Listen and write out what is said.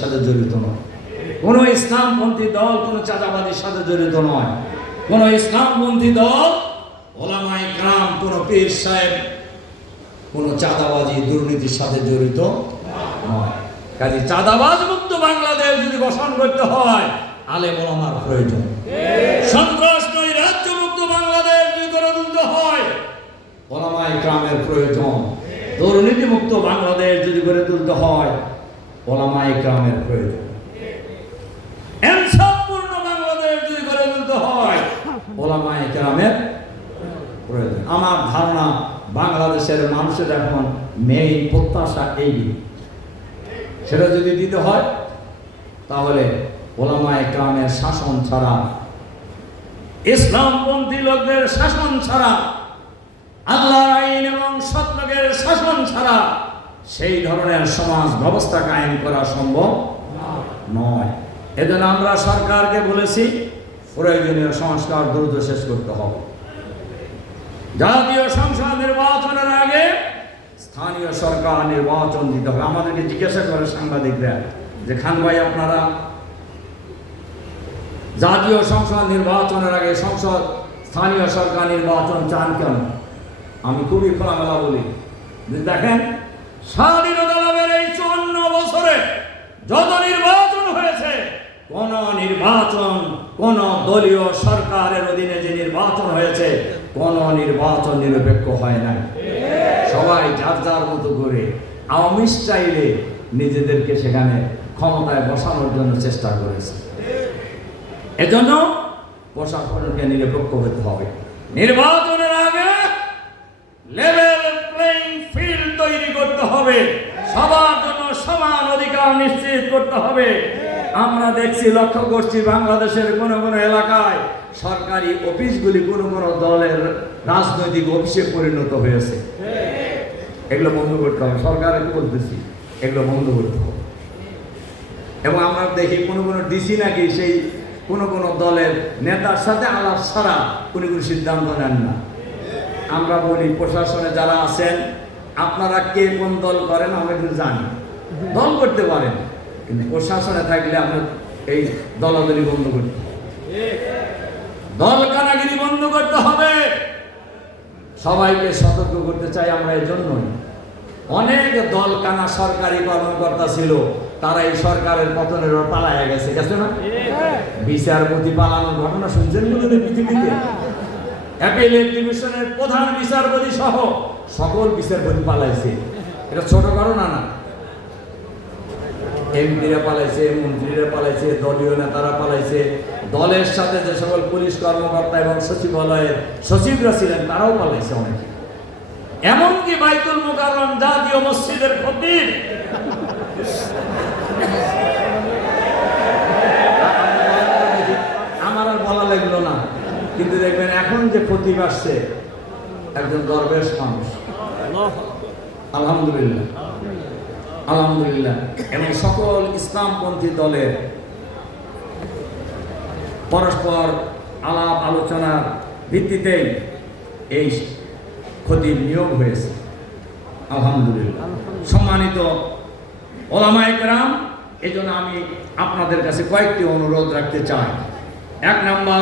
সাথে জড়িত নয়। কোনো ইসলামপন্থী দল, কোনো চাঁদাবাদীর সাথে জড়িত নয়। কোনো ইসলামপন্থী দল ওলামাই গ্রাম কোনো পীর সাহেব, কোনো চাঁদাবাজি, দুর্নীতির সাথে জড়িত নয়। কাজে চাঁদাবাজ মুক্ত বাংলাদেশ যদি গঠন করতে হয় আলে প্রয়োজন। সন্ত্রাস নয়, রাজ্য মুক্ত বাংলাদেশ যদি গড়ে তুলতে হয় ওলামাই গ্রামের প্রয়োজন। দুর্নীতি মুক্ত বাংলাদেশ যদি গড়ে তুলতে হয় ওলামাই গ্রামের প্রয়োজন। ইনসাফপূর্ণ বাংলাদেশ যদি গড়ে তুলতে হয়। ওলামাই গ্রামের প্রয়োজন। আমার ধারণা বাংলাদেশের মানুষের এখন মেইন প্রত্যাশা এই। সেটা যদি দিতে হয় তাহলে ওলামায় গ্রামের শাসন ছাড়া ইসলামপন্থী লোকদের শাসন ছাড়া আল্লাহর আইন এবং সত্যকের শাসন ছাড়া সেই ধরনের সমাজ ব্যবস্থা কায়েম করা সম্ভব নয়। এজন্য আমরা সরকারকে বলেছি, প্রয়োজনীয় সংস্কার দ্রুত শেষ করতে হবে। জাতীয় সংসদ নির্বাচনের আগে স্থানীয় সরকার নির্বাচন দিতে হবে। আমাদেরকে জিজ্ঞাসা করে সাংবাদিকরা যে, খান ভাই, আপনারা জাতীয় সংসদ নির্বাচনের আগে সংসদ, স্থানীয় সরকার নির্বাচন চান কেন? আমি খুবই খোলামেলা বলি। দেখেন স্বাধীনতা লাভের এই চুয়ান্ন বছরে যত নির্বাচন হয়েছে, কোন নির্বাচন, কোন দলীয় সরকারের অধীনে যে নির্বাচন হয়েছে, কোন নির্বাচন নিরপেক্ষ হয় নাই। সবাই যার যার মতো করে আওয়ামী স্টাইলে নিজেদেরকে সেখানে ক্ষমতায় বসানোর জন্য চেষ্টা করেছে। এজন্য প্রশাসনকে নিরপেক্ষ হতে হবে। নির্বাচনের আগে লেভেল প্লেইং ফিল্ড তৈরি করতে হবে। সবার জন্য সমান অধিকার নিশ্চিত করতে হবে। আমরা দেখছি, লক্ষ্য করছি বাংলাদেশের কোন কোন এলাকায় সরকারি অফিসগুলি কোন কোন দলের রাজনৈতিক অফিসে পরিণত হয়েছে। এগুলো বন্ধ করতে হবে। সরকারকে বলতেছি? এগুলো বন্ধ করতে হবে। এবং আমরা দেখি কোনো কোনো ডিসি নাকি সেই কোনো কোনো দলের নেতার সাথে আলাপ ছাড়া কোনো কোনো সিদ্ধান্ত নেন না। আমরা বলি প্রশাসনে যারা আছেন আপনারা কে কোন দল করেন আমরা কিন্তু জানি। দল করতে পারেন কিন্তু প্রশাসনে থাকলে আমরা এই দলাদলি বন্ধ করতে। দল কানাগিরি বন্ধ করতে হবে। সবাইকে সতর্ক করতে চাই আমরা এই জন্যই অনেক দল কানা সরকারি কর্মকর্তা ছিল তারা এই সরকারের পতনের পালায়া গেছে গেছে না? বিচারপতি পালানোর ঘটনা শুনছেন পৃথিবীতে? অ্যাপেলেট ডিভিশনের প্রধান বিচারপতি সহ সকল বিচারপতি পালাইছে। এটা ছোট কারণ না। এমপিরা পালাইছে, মন্ত্রীরা পালাইছে, দলীয় নেতারা পালাইছে। দলের সাথে যে সকল পুলিশ কর্মকর্তা এবং সচিবালয়ের সচিবরা ছিলেন, তারাও পালাইছে অনেকে। এমনকি বাইতুল মুকাররম জাতীয় মসজিদের খতিব আমার আর বলা লাগল না দেখবেন এখন যে খতিব আসছে একজন দরবেশ মানুষ। আলহামদুলিল্লাহ। আলহামদুলিল্লাহ। এবং সকল ইসলামপন্থী দলের পরস্পর আলাপ আলোচনার ভিত্তিতেই এই খতিব নিয়োগ হয়েছে। আলহামদুলিল্লাহ। সম্মানিত ওলামায়ে কেরাম এই জন্য আমি আপনাদের কাছে কয়েকটি অনুরোধ রাখতে চাই। এক নাম্বার